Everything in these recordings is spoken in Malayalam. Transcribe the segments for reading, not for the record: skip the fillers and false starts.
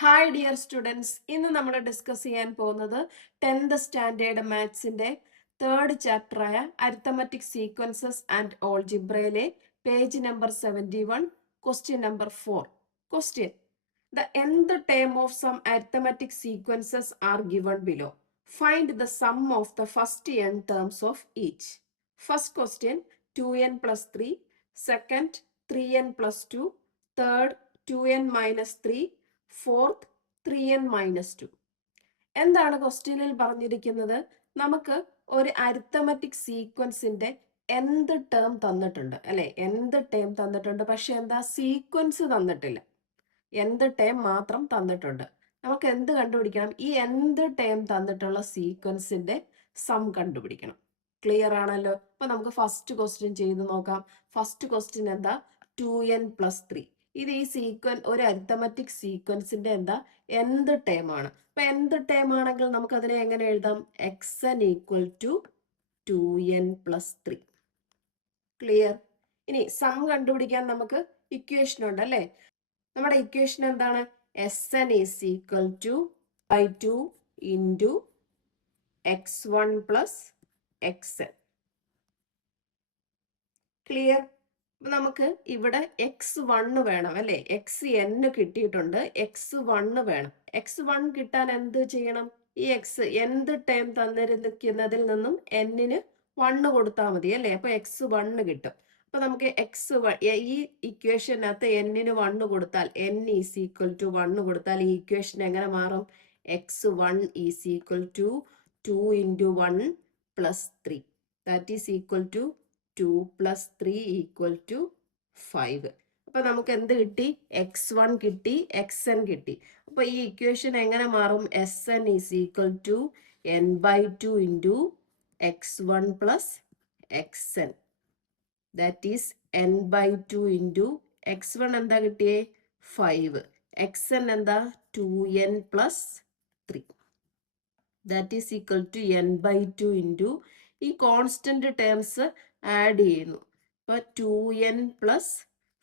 ഹായ് ഡിയർ സ്റ്റുഡൻസ്, ഇന്ന് നമ്മൾ ഡിസ്കസ് ചെയ്യാൻ പോകുന്നത് 10th സ്റ്റാൻഡേർഡ് മാത്സിന്റെ 3rd ചാപ്റ്ററായ അരിത്തമറ്റിക് സീക്വൻസസ് ആൻഡ് ഓൾജിബ്രയിലെ page number 71, question number 4. Question: The nth term of some arithmetic sequences are given below. Find the sum of the first n terms of each. First question: 2n plus 3. Second: 3n plus 2. Third: 2n minus 3. Fourth: 3n minus 2. എന്താണ് ക്വസ്റ്റ്യനിൽ പറഞ്ഞിരിക്കുന്നത്? നമുക്ക് ഒരു അരിത്തമറ്റിക് സീക്വൻസിന്റെ nth ടേം തന്നിട്ടുണ്ട് അല്ലെ, nth ടേം തന്നിട്ടുണ്ട്. പക്ഷെ എന്താ, സീക്വൻസ് തന്നിട്ടില്ല. nth ടേം മാത്രം തന്നിട്ടുണ്ട്. നമുക്ക് എന്ത് കണ്ടുപിടിക്കണം? ഈ nth ടേം തന്നിട്ടുള്ള സീക്വൻസിന്റെ സം കണ്ടുപിടിക്കണം. ക്ലിയർ ആണല്ലോ? അപ്പൊ നമുക്ക് ഫസ്റ്റ് ക്വസ്റ്റ്യൻ ചെയ്ത് നോക്കാം. ഫസ്റ്റ് ക്വസ്റ്റ്യൻ എന്താ? 2n plus 3. ഇത് ഈ ഒരു അരിത്തമറ്റിക് സീക്വൻസിന്റെ എന്താ, nth ടേം ആണ്. അപ്പൊ nth ടേം ആണെങ്കിൽ നമുക്ക് അതിനെ എങ്ങനെ എഴുതാം? xn equal to 2n plus 3. Clear? ഇനി സം കണ്ടുപിടിക്കാൻ നമുക്ക് ഇക്വേഷൻ ഉണ്ട് അല്ലേ? നമ്മുടെ ഇക്വേഷൻ എന്താണ്? Sn is equal to by 2 into x1 plus xn. Clear? നമുക്ക് ഇവിടെ x1 വേണം അല്ലെ, xn കിട്ടിയിട്ടുണ്ട്, x1 വേണം. x1 കിട്ടാൻ എന്ത് ചെയ്യണം? ഈ nth ടേം തന്നിരിക്കുന്നതിൽ നിന്നും n-ന് 1 കൊടുത്താൽ മതി അല്ലെ, അപ്പൊ x1 കിട്ടും. അപ്പൊ നമുക്ക് ഈ ഇക്വേഷനകത്ത് n-ന് 1 കൊടുത്താൽ, n ഈസ് ഈക്വൽ ടു 1 കൊടുത്താൽ ഈ ഇക്വേഷൻ എങ്ങനെ മാറും? x1 is equal to 2 into 1 plus 3, that is equal to 2 plus 3 equal to 5. അപ്പൊ നമുക്ക് എന്ത് കിട്ടി? x1 കിട്ടി, xn കിട്ടി. അപ്പൊ ഈ ഇക്വേഷൻ എങ്ങനെ മാറും? Sn is equal to n by 2 into x1 plus xn. That is n by 2 into x1 എന്താ കിട്ടിയേ? 5. xn എന്താ? 2n plus 3. That is equal to n by 2 into ഈ കോൺസ്റ്റന്റ് ടേംസ് ആഡ് ചെയ്യുന്നു. അപ്പൊ 2n പ്ലസ്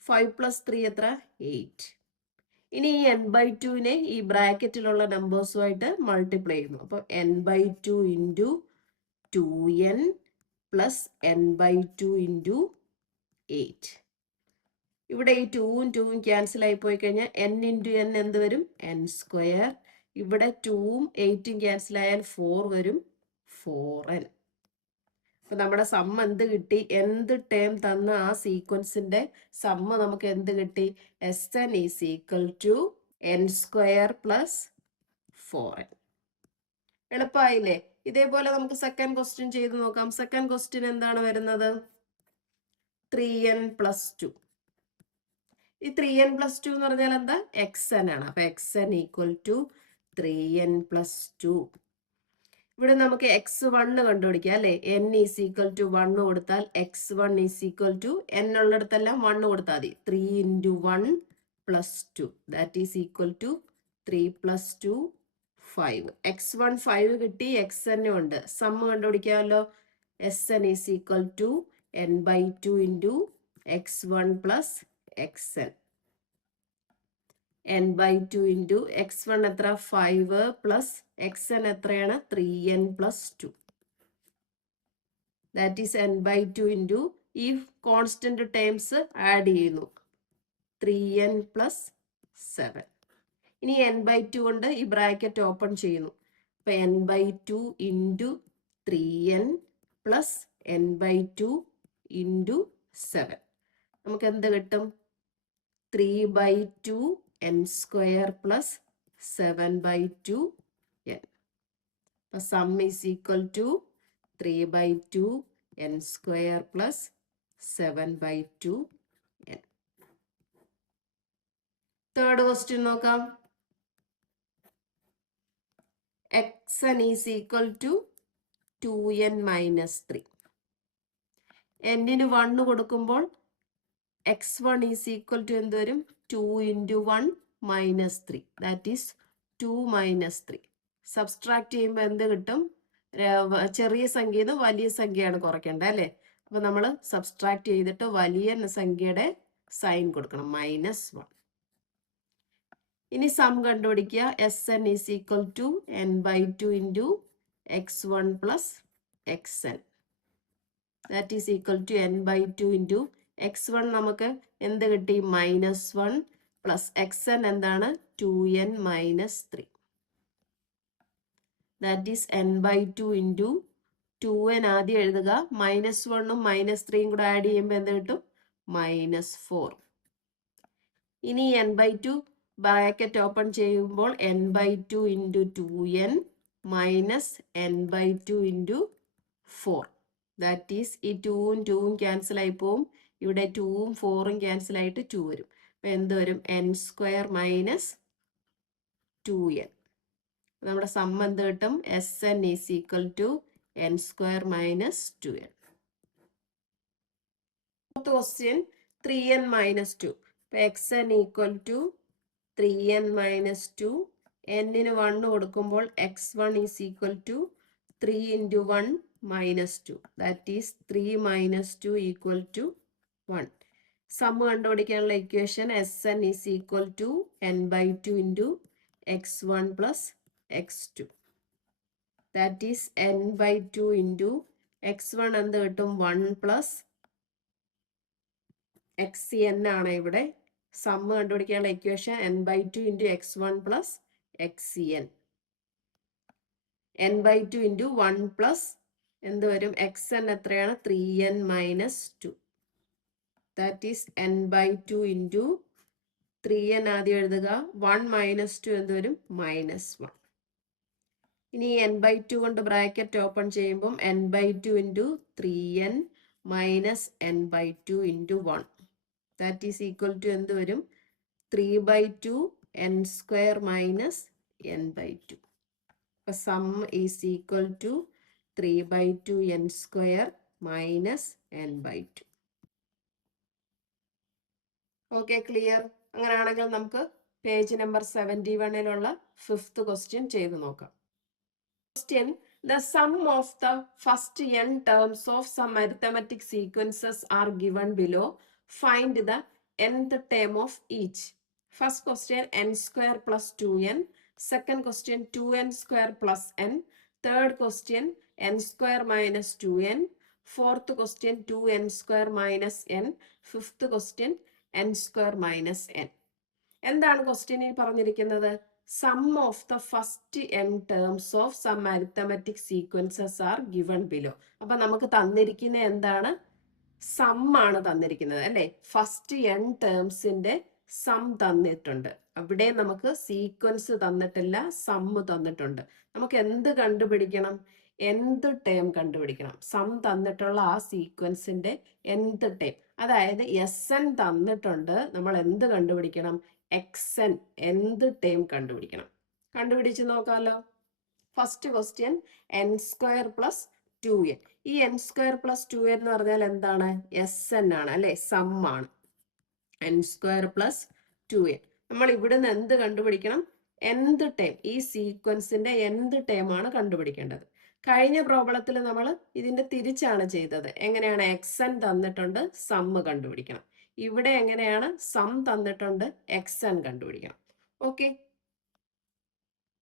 5 പ്ലസ് 3 എത്ര? 8. ഇനി ഈ n by 2-നെ ഈ ബ്രാക്കറ്റിലുള്ള നമ്പേഴ്സുമായിട്ട് മൾട്ടിപ്ലൈ ചെയ്യുന്നു. അപ്പൊ n by 2 into 2n plus n by 2 into 8. ഇവിടെ ഈ 2ഉം 2ഉം ക്യാൻസൽ ആയി പോയി കഴിഞ്ഞാൽ n ഇൻറ്റു n എന്ത് വരും? n square. ഇവിടെ 2ഉം 8ഉം ക്യാൻസൽ ആയാൽ 4 വരും, 4n. അപ്പൊ നമ്മുടെ സമ്മ എന്ത് കിട്ടി? എന്ത് ടേം തന്ന ആ സീക്വൻസിന്റെ സമ്മ നമുക്ക് എന്ത് കിട്ടി? Sn is equal to n square plus 4n. എളുപ്പമായില്ലേ? ഇതേപോലെ നമുക്ക് സെക്കൻഡ് ക്വസ്റ്റ്യൻ ചെയ്ത് നോക്കാം. സെക്കൻഡ് ക്വസ്റ്റ്യൻ എന്താണ് വരുന്നത്? 3n plus 2. ഈ 3n പ്ലസ് 2 എന്ന് പറഞ്ഞാൽ എന്താ? xn ആണ്. അപ്പൊ xn equal to 3n plus 2. ഇവിടെ നമുക്ക് x1 കണ്ടുപിടിക്കാം അല്ലെ. n ഈസ് ഈക്വൽ ടു 1 കൊടുത്താൽ x1 is equal to n ഉള്ളിടത്തെല്ലാം 1 കൊടുത്താൽ മതി. 3 into 1 plus 2, that is equal to 3 plus 2 5. x1 5 കിട്ടി, xn ഉണ്ട്. സം കണ്ടുപിടിക്കാമല്ലോ. Sn is equal to n by 2 into x1 plus xn. n by 2 into x1 എത്ര? 5 പ്ലസ് xn എത്രയാണ്? 3n plus 2. That is n by 2 into ഈ കോൺസ്റ്റന്റ് ടേംസ് ആഡ് ചെയ്യുന്നു, 3n പ്ലസ് 7. ഇനി n by 2 കൊണ്ട് ഈ ബ്രാക്കറ്റ് ഓപ്പൺ ചെയ്യുന്നു. അപ്പൊ n by 2 into 3n plus n by 2 into 7. നമുക്ക് എന്ത് കിട്ടും? 3 by 2 n square plus 7 by 2 n. The sum is equal to 3 by 2 n square plus 7 by 2 n. Third question നോക്കാം. xn is equal to 2n minus 3. n-ന് 1 കൊടുക്കുമ്പോൾ x1 is equal to എന്ത് വരും? 2 into 1 minus 3. That is 2 minus 3. Subtract ചെയ്യുമ്പോൾ എന്ത് കിട്ടും? ചെറിയ സംഖ്യയിൽ നിന്ന് വലിയ സംഖ്യയാണ് കുറയ്ക്കേണ്ടത് അല്ലേ. അപ്പൊ നമ്മൾ സബ്സ്ട്രാക്ട് ചെയ്തിട്ട് വലിയ സംഖ്യയുടെ സൈൻ കൊടുക്കണം, -1. ഇനി സം കണ്ടുപിടിക്കുക. S N is equal to n/2 into x1 plus xn. That is equal to n/2 into x1 നമുക്ക് എന്ത് കിട്ടി? -1 പ്ലസ് xn എന്താണ്? 2n minus 3. That is n/2 into 2n ആദ്യം എഴുതുക. -1ഉം -3യും കൂടെ ആഡ് ചെയ്യുമ്പോൾ എന്ത് കിട്ടും? -4. ഇനി n/2 ബ്രാക്കറ്റ് ഓപ്പൺ ചെയ്യുമ്പോൾ n/2 into 2n minus n/2 into 4. That is ഈ 2ഉം 2ഉം ക്യാൻസൽ ആയി പോവും. ഇവിടെ 2ഉം 4ഉം ക്യാൻസൽ ആയിട്ട് 2 വരും. അപ്പം എന്ത് വരും? n² minus 2n. നമ്മുടെ സം എന്ത് കിട്ടും? Sn is equal to n² minus 2n. Question 3n minus 2. xn equal to 3n minus 2. n-ന് 1 കൊടുക്കുമ്പോൾ x1 is equal to 3 into 1 minus 2. That is 3 minus 2 equal to 1. Sum കണ്ടുപിടിക്കാനുള്ള equation Sn is equal to n/2 into x1 plus x2. That is n/2 into x1 എന്ത് കിട്ടും? 1 പ്ലസ് xn ആണ് ഇവിടെ. സം കണ്ടുപിടിക്കാനുള്ള equation n/2 into x1 plus xn. n/2 into 1 plus എന്ത് വരും? xn എത്രയാണ്? 3n minus 2. That is n/2 into 3n ആദ്യം എഴുതുക. 1 മൈനസ് 2 എന്ത് വരും? -1. ഇനി n/2 കൊണ്ട് ബ്രാക്കറ്റ് ഓപ്പൺ ചെയ്യുമ്പം n/2 into 3n minus n/2 into 1. That is equal to എന്ത് വരും? 3/2 n² മൈനസ് n/2. അപ്പോൾ sum is equal to 3/2 n² minus n/2. Okay, clear? അങ്ങനെയാണെങ്കിൽ നമുക്ക് പേജ് നമ്പർ 71-ലുള്ള 5th ക്വസ്റ്റ്യൻ ചെയ്ത് നോക്കാം. Question: the sum of the first n terms of some arithmetic sequences are given below. Find the nth term of each. First question n² plus 2n. Second question 2n² plus n. Third question n² minus 2n. Fourth question 2n² minus n. Fifth question n² minus n. എന്താണ് ക്വസ്റ്റ്യനിൽ പറഞ്ഞിരിക്കുന്നത്? Sum of the first n terms of sum arithmetic sequences are given below. അപ്പൊ നമുക്ക് തന്നിരിക്കുന്ന എന്താണ്? സം ആണ് തന്നിരിക്കുന്നത് അല്ലെ. ഫസ്റ്റ് n ടേംസിന്റെ സം തന്നിട്ടുണ്ട്. അവിടെ നമുക്ക് സീക്വൻസ് തന്നിട്ടില്ല, സം തന്നിട്ടുണ്ട്. നമുക്ക് എന്ത് കണ്ടുപിടിക്കണം? nth ടേം കണ്ടുപിടിക്കണം. സം തന്നിട്ടുള്ള ആ സീക്വൻസിന്റെ nth ടേം, അതായത് Sn തന്നിട്ടുണ്ട്. നമ്മൾ എന്ത് കണ്ടുപിടിക്കണം? xn nth ടേം കണ്ടുപിടിക്കണം. കണ്ടുപിടിച്ച് നോക്കാമല്ലോ. First question n² plus 2n. ഈ n² പ്ലസ് 2n എന്ന് പറഞ്ഞാൽ എന്താണ്? Sn ആണ് അല്ലെ, സം ആണ്. n² plus 2n. നമ്മൾ ഇവിടുന്ന് എന്ത് കണ്ടുപിടിക്കണം? nth ടേം, ഈ സീക്വൻസിന്റെ nth ടേം ആണ് കണ്ടുപിടിക്കേണ്ടത്. കഴിഞ്ഞ പ്രോബ്ലത്തിൽ നമ്മൾ ഇതിന്റെ തിരിച്ചാണ് ചെയ്തത്. എങ്ങനെയാണ്? xn തന്നിട്ടുണ്ട്, സം കണ്ടുപിടിക്കണം. ഇവിടെ എങ്ങനെയാണ്? സം തന്നിട്ടുണ്ട്, xn കണ്ടുപിടിക്കണം. ഓക്കെ,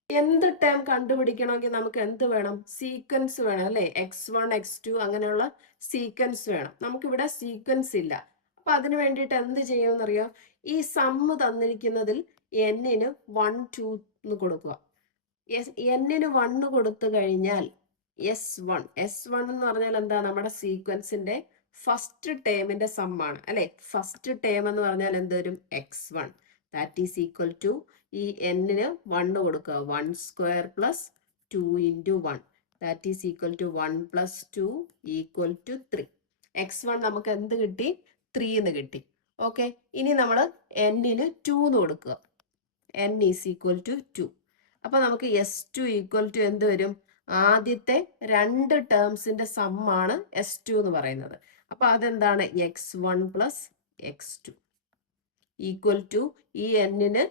എന്ത് ടേം കണ്ടുപിടിക്കണമെങ്കിൽ നമുക്ക് എന്ത് വേണം? സീക്വൻസ് വേണം അല്ലെ. x1 x2 അങ്ങനെയുള്ള സീക്വൻസ് വേണം. നമുക്കിവിടെ സീക്വൻസ് ഇല്ല. അപ്പൊ അതിനു വേണ്ടിയിട്ട് എന്ത് ചെയ്യുമെന്നറിയോ? ഈ സം തന്നിരിക്കുന്നതിൽ n-ന് 1 2 എന്ന് കൊടുക്കുക. n-ന് 1 കൊടുത്തു കഴിഞ്ഞാൽ S1 എന്ന് പറഞ്ഞാൽ എന്താ? നമ്മുടെ സീക്വൻസിന്റെ ഫസ്റ്റ് ടേമിന്റെ സം ആണ് അല്ലെ. ഫസ്റ്റ് ടേം എന്ന് പറഞ്ഞാൽ എന്ത് വരും? x1. That is equal to ഈ n-ന് 1 കൊടുക്കുക. 1² plus 2 into 1. That is equal to 1 plus 2 equal to 3. x1 നമുക്ക് എന്ത് കിട്ടി? 3 എന്ന് കിട്ടി. ഓക്കെ, ഇനി നമ്മൾ n-ന് 2 എന്ന് കൊടുക്കുക. n is equal to 2. അപ്പൊ നമുക്ക് S2 ഈക്വൽ ടു എന്ത് വരും? ആദ്യത്തെ 2 ടേംസിന്റെ സം ആണ് S2 എന്ന് പറയുന്നത്. അപ്പൊ അതെന്താണ്? x1 plus x2 equal to ഈ n-ന്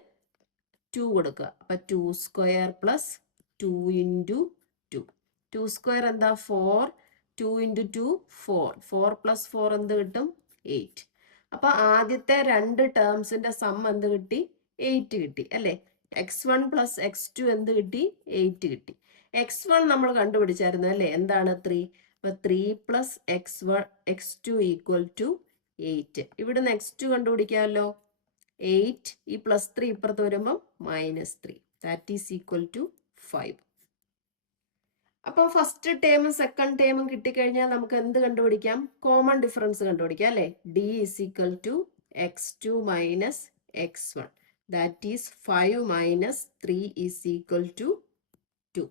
2 കൊടുക്കുക. അപ്പൊ 2² പ്ലസ് 2 ഇൻറ്റു 2. 2² എന്താ? 4. 2 ഇൻറ്റു 2 4. 4 പ്ലസ് 4 എന്ത് കിട്ടും? 8. അപ്പൊ ആദ്യത്തെ 2 ടേംസിന്റെ സം എന്ത് കിട്ടി? 8 കിട്ടി അല്ലെ. x1 പ്ലസ് x2 എന്ത് കിട്ടി? 8 കിട്ടി. x1 നമ്മൾ കണ്ടുപിടിച്ചായിരുന്നു അല്ലേ? എന്താണ് 3? അപ്പൊ 3 പ്ലസ് x2 ഈക്വൽ ടു 8. ഇവിടുന്ന് x2 കണ്ടുപിടിക്കാമല്ലോ. 8 ഈ പ്ലസ് 3 ഇപ്പുറത്ത് വരുമ്പോൾ -3. That is equal to 5. അപ്പൊ ഫസ്റ്റ് ടേമും സെക്കൻഡ് ടേമും കിട്ടിക്കഴിഞ്ഞാൽ നമുക്ക് എന്ത് കണ്ടുപിടിക്കാം? കോമൺ ഡിഫറൻസ് കണ്ടുപിടിക്കാം അല്ലെ? d is equal to x2 minus x1. That is 5 minus 3 is equal to 2.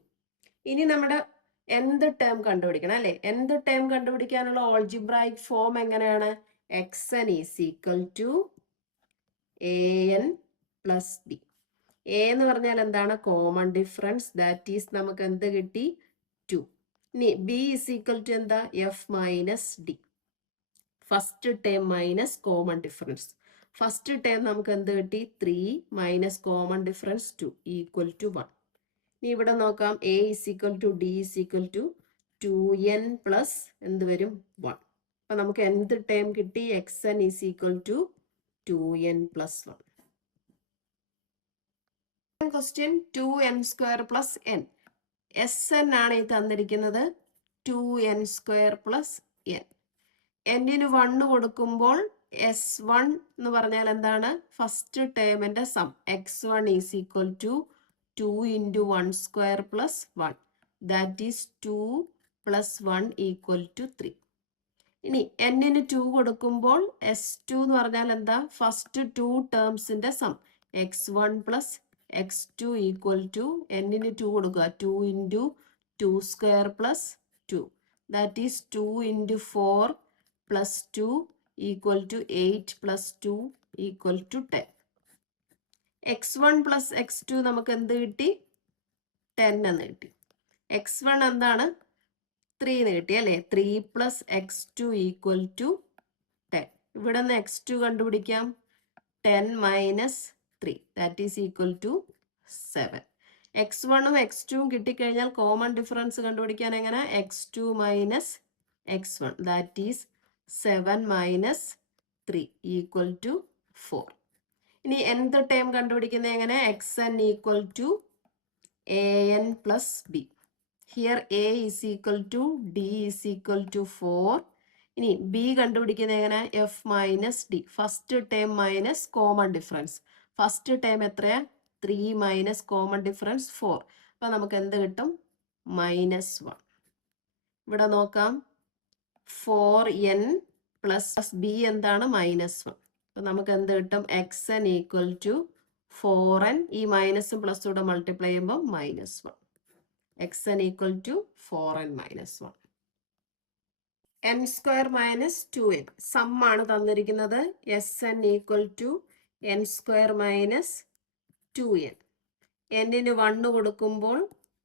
ഇനി നമ്മുടെ nth ടേം കണ്ടുപിടിക്കണം അല്ലെ? nth ടേം കണ്ടുപിടിക്കാനുള്ള ഓൾജിബ്രായിക് ഫോം എങ്ങനെയാണ്? xn is equal to an plus b. a എന്ന് പറഞ്ഞാൽ എന്താണ്? Common difference. ദാറ്റ് ഈസ് നമുക്ക് എന്ത് കിട്ടി? 2. ഇനി b is equal to എന്താ? f minus d. First term minus common difference. First term നമുക്ക് എന്ത് കിട്ടി? 3 minus common difference 2 equal to 1. ഇനി ഇവിടെ നോക്കാം. a is equal to d is equal to 2n plus എന്ത് വരും? 1. അപ്പൊ നമുക്ക് എന്ത് ടേം കിട്ടി? xn is equal to 2n plus 1. Question 2n square plus n. Sn ആണ് ഈ തന്നിരിക്കുന്നത്. 2n square plus n. എന്നിന് 1 കൊടുക്കുമ്പോൾ s1 എന്ന് പറഞ്ഞാൽ എന്താണ്? ഫസ്റ്റ് ടേമിന്റെ sum. x1 is equal to 2 into 1 square plus 1. That is 2 plus 1 equal to 3. ഇനി എന്നിന് 2 കൊടുക്കുമ്പോൾ s2 എന്ന് പറഞ്ഞാൽ എന്താ? ഫസ്റ്റ് 2 ടേംസിന്റെ sum. x1 plus x2 equal to എന്നിന് 2 കൊടുക്കുക. 2 into 2 square plus 2. That is 2 into 4 plus 2 equal to 8 plus 2 equal to 10. x1 plus x2 നമുക്ക് എന്ത് കിട്ടി? 10 എന്ന് കിട്ടി. x1 എന്താണ്? 3 എന്ന് കിട്ടി അല്ലേ? 3 പ്ലസ് x2 ഈക്വൽ ടു 10. ഇവിടെ നിന്ന് x2 കണ്ടുപിടിക്കാം. 10 minus 3 that is equal to 7. x1ഉം x2ഉം കിട്ടിക്കഴിഞ്ഞാൽ കോമൺ ഡിഫറൻസ് കണ്ടുപിടിക്കാൻ എങ്ങനെ? x2 minus x1 that is 7 minus 3 equal to 4. ഇനി nth ടേം കണ്ടുപിടിക്കുന്നത് എങ്ങനെ? xn equal to an plus b. Here a is equal to d is equal to 4. ഇനി b കണ്ടുപിടിക്കുന്നത് എങ്ങനെ? f minus d. First term minus common difference. First term എത്രയാ? 3 മൈനസ് കോമൺ ഡിഫറൻസ് 4. അപ്പൊ നമുക്ക് എന്ത് കിട്ടും? -1. ഇവിടെ നോക്കാം. 4n പ്ലസ് b എന്താണ്? -1. അപ്പൊ നമുക്ക് എന്ത് കിട്ടും? xn equal to 4n. ഈ മൈനസും പ്ലസും കൂടെ മൾട്ടിപ്ലൈ ചെയ്യുമ്പോൾ -1. xn equal to 4n minus 1. n square minus 2n sum ആണ് തന്നിരിക്കുന്നത്. sn equal to n square minus 2n. എന്നിന് 1 കൊടുക്കുമ്പോൾ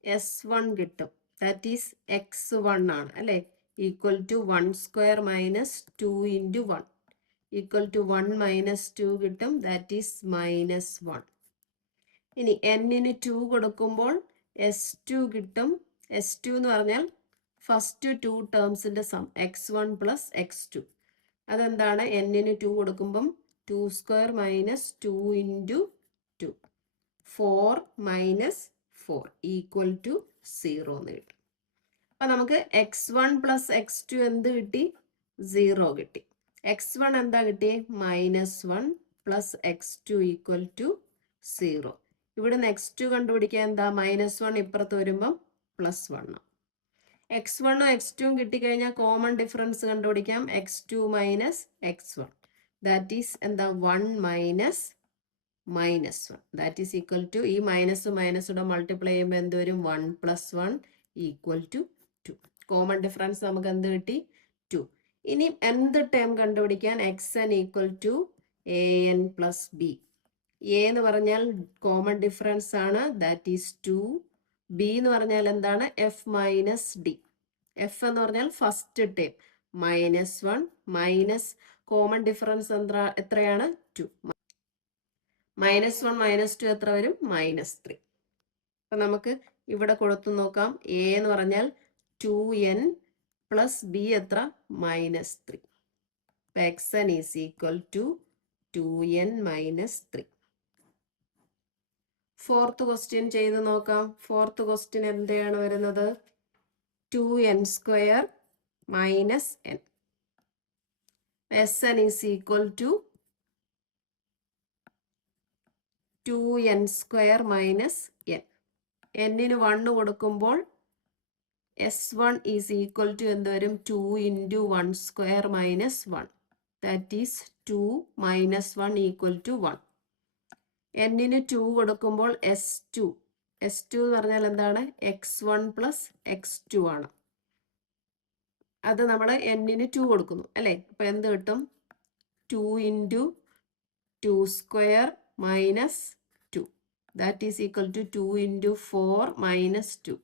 s1 കിട്ടും. ദാറ്റ് ഈസ് x1 ആണ് അല്ലെ? Equal to 1 square minus 2 into 1 equal to 1 minus 2 കിട്ടും. That is -1. ഇനി എന്നിന് 2 കൊടുക്കുമ്പോൾ s2 കിട്ടും. s2 എന്ന് പറഞ്ഞാൽ ഫസ്റ്റ് 2 ടേംസിന്റെ സം. x1 plus x2. അതെന്താണ്? എന്നിന് 2 കൊടുക്കുമ്പം 2 square minus 2 into 2 4 minus 4 equal to 0 എന്ന് കിട്ടും. അപ്പൊ നമുക്ക് x1 പ്ലസ് x2 എന്ത് കിട്ടി? 0 കിട്ടി. x1 എന്താ കിട്ടി? -1 പ്ലസ് x2 ഈക്വൽ ടു 0. ഇവിടുന്ന് x2 കണ്ടുപിടിക്കാൻ എന്താ? -1 ഇപ്പുറത്ത് വരുമ്പം +1. x1ഉം x2ഉം കിട്ടിക്കഴിഞ്ഞാൽ കോമൺ ഡിഫറൻസ് കണ്ടുപിടിക്കാം. x2 minus x1 that is എന്താ? 1 minus -1 that is equal to ഈ മൈനസും മൈനസൂടെ മൾട്ടിപ്ലൈ ചെയ്യുമ്പോൾ എന്ത് വരും? 1 plus 1 equal to 2. Common difference നമുക്ക് എന്ത് കിട്ടി? 2. ഇനി എന്ത് ടേം കണ്ടുപിടിക്കാൻ? xn equal to an plus b. a എന്ന് പറഞ്ഞാൽ കോമൺ ഡിഫറൻസ് ആണ്. That is 2. b എന്ന് പറഞ്ഞാൽ എന്താണ്? f minus d. f എന്ന് പറഞ്ഞാൽ first term. -1 minus common difference എത്രയാണ്? 2. -1 -2 എത്ര വരും? -3. അപ്പൊ നമുക്ക് ഇവിടെ കൊടുത്തു നോക്കാം. a എന്ന് പറഞ്ഞാൽ 2n പ്ലസ് b എത്ര? -3. അപ്പൊ xn is equal to 2n - 3. Fourth question ചെയ്ത് നോക്കാം. ഫോർത്ത് ക്വസ്റ്റ്യൻ എന്താണ് വരുന്നത്? 2n² minus n. Sn is equal to 2n² minus n. n-ന് 1 കൊടുക്കുമ്പോൾ S1 is equal to എന്ത് വരും? 2 into 1² minus 1. That is 2 minus 1 equal to 1. n-ന് 2 കൊടുക്കുമ്പോൾ S2 എന്ന് പറഞ്ഞാൽ എന്താണ്? x1 plus x2 ആണ്. അത് നമ്മൾ n-ന് 2 കൊടുക്കുന്നു അല്ലേ? അപ്പൊ എന്ത് കിട്ടും? 2 into 2² minus 2. That is equal to 2 into 4 minus 2.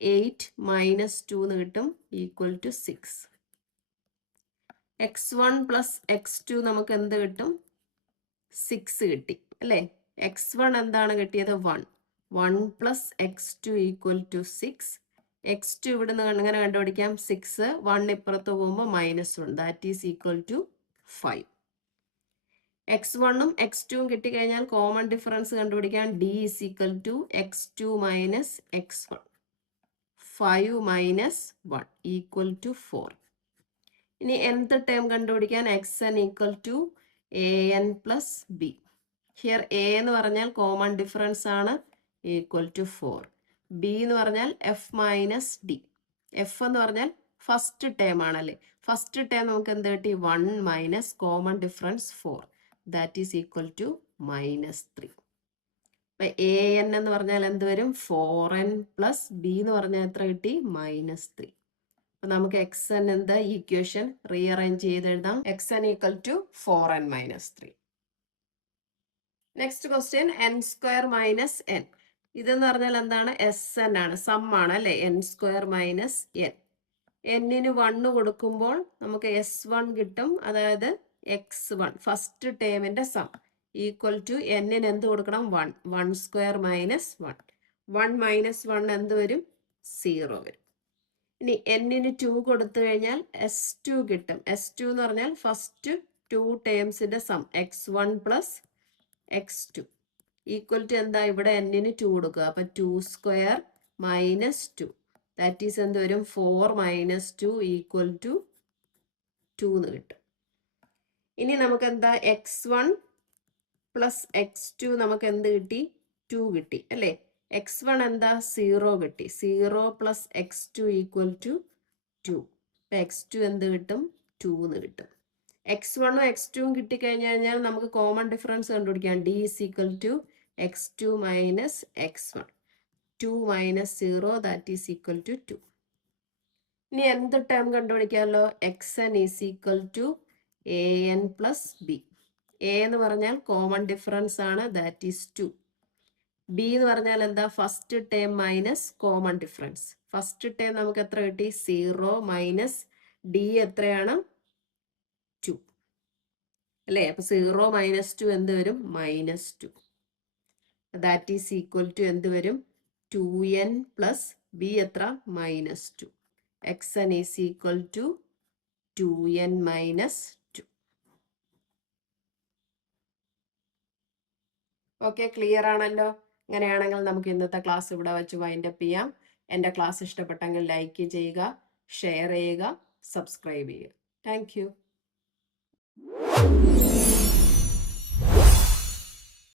8 minus 2 എന്ന് കിട്ടും, equal to 6. x1 plus x2 നമുക്ക് എന്ത് കിട്ടും? 6 കിട്ടി അല്ലേ? x1 എന്താണ് കിട്ടിയത്? 1. 1 plus x2 equal to 6. x2 ഇവിടുന്ന് എങ്ങനെ കണ്ടുപിടിക്കാം? 6 1 ഇപ്പുറത്ത് പോകുമ്പോൾ -1. That is equal to 5. x1ഉം x2ഉം കിട്ടിക്കഴിഞ്ഞാൽ കോമൺ ഡിഫറൻസ് കണ്ടുപിടിക്കാൻ d is equal to x2 minus x1. 5 minus 1 equal to 4. ഇനി nth ടേം കണ്ടുപിടിക്കാൻ xn equal to an plus b. Here a എന്ന് പറഞ്ഞാൽ കോമൺ ഡിഫറൻസ് ആണ്, ഈക്വൽ ടു 4. b എന്ന് പറഞ്ഞാൽ f മൈനസ് d. f എന്ന് പറഞ്ഞാൽ ഫസ്റ്റ് ടേം ആണല്ലേ? ഫസ്റ്റ് ടേം നമുക്ക് എന്ത് കിട്ടി? 1 minus common difference 4. That is equal to -3. അപ്പൊ an എന്ന് പറഞ്ഞാൽ എന്ത് വരും? 4n പ്ലസ് b എന്ന് പറഞ്ഞാൽ എത്ര കിട്ടി? -3. അപ്പൊ നമുക്ക് xn എന്താ ഈക്വേഷൻ റീഅറേഞ്ച് ചെയ്ത് എഴുതാം. xn equal to 4n minus 3. Next question n² minus n. ഇതെന്ന് പറഞ്ഞാൽ എന്താണ്? Sn ആണ്, സം ആണ് അല്ലെ? n² minus n. n-ന് 1 കൊടുക്കുമ്പോൾ നമുക്ക് S1 കിട്ടും, അതായത് x1 ഫസ്റ്റ് ടേമിന്റെ സം ഈക്വൽ ടു n-ന് എന്ത് കൊടുക്കണം? 1. 1² മൈനസ് 1. 1 മൈനസ് 1 എന്ത് വരും? 0 വരും. ഇനി n-ന് 2 കൊടുത്തു കഴിഞ്ഞാൽ S2 കിട്ടും. S2 എന്ന് പറഞ്ഞാൽ ഫസ്റ്റ് 2 ടേംസിന്റെ sum x1 plus x2 equal to എന്താ? ഇവിടെ n-ന് 2 കൊടുക്കുക. അപ്പൊ 2² മൈനസ് 2. ദാറ്റ് ഈസ് എന്ത് വരും? 4 മൈനസ് 2 ഈക്വൽ ടു 2 എന്ന് കിട്ടും. ഇനി നമുക്ക് എന്താ? x1 പ്ലസ് x2 നമുക്ക് എന്ത് കിട്ടി? 2 കിട്ടി അല്ലേ? x1 എന്താ? 0 കിട്ടി. 0 plus x2 equal to 2. x2 എന്ത് കിട്ടും? 2 എന്ന് കിട്ടും. x1ഉം x2ഉം കിട്ടിക്കഴിഞ്ഞാൽ നമുക്ക് കോമൺ ഡിഫറൻസ് കണ്ടുപിടിക്കാം. d is equal to x2 minus x1. 2 minus 0 that is equal to 2. ഇനി എന്ത് ടേം കണ്ടുപിടിക്കാമല്ലോ? xn is equal to an plus b. a എന്ന് പറഞ്ഞാൽ കോമൺ ഡിഫറൻസ് ആണ്, ദാറ്റ് ഈസ് 2. b എന്ന് പറഞ്ഞാൽ എന്താ? First term minus common difference. First term നമുക്ക് എത്ര കിട്ടി? 0 മൈനസ് d എത്രയാണ്? 2 അല്ലേ? അപ്പൊ 0 മൈനസ് 2 എന്ത് വരും? -2. ദാറ്റ് ഈസ് ഈക്വൽ ടു എന്ത് വരും? 2n പ്ലസ് b എത്ര? -2. xn is equal to 2n minus 2. Okay, clear ആണല്ലോ? അങ്ങനെയാണെങ്കിൽ നമുക്ക് ഇന്നത്തെ ക്ലാസ് ഇവിടെ വെച്ച് വൈൻഡപ്പ് ചെയ്യാം. എൻ്റെ ക്ലാസ് ഇഷ്ടപ്പെട്ടെങ്കിൽ ലൈക്ക് ചെയ്യുക, ഷെയർ ചെയ്യുക, സബ്സ്ക്രൈബ് ചെയ്യുക. Thank you.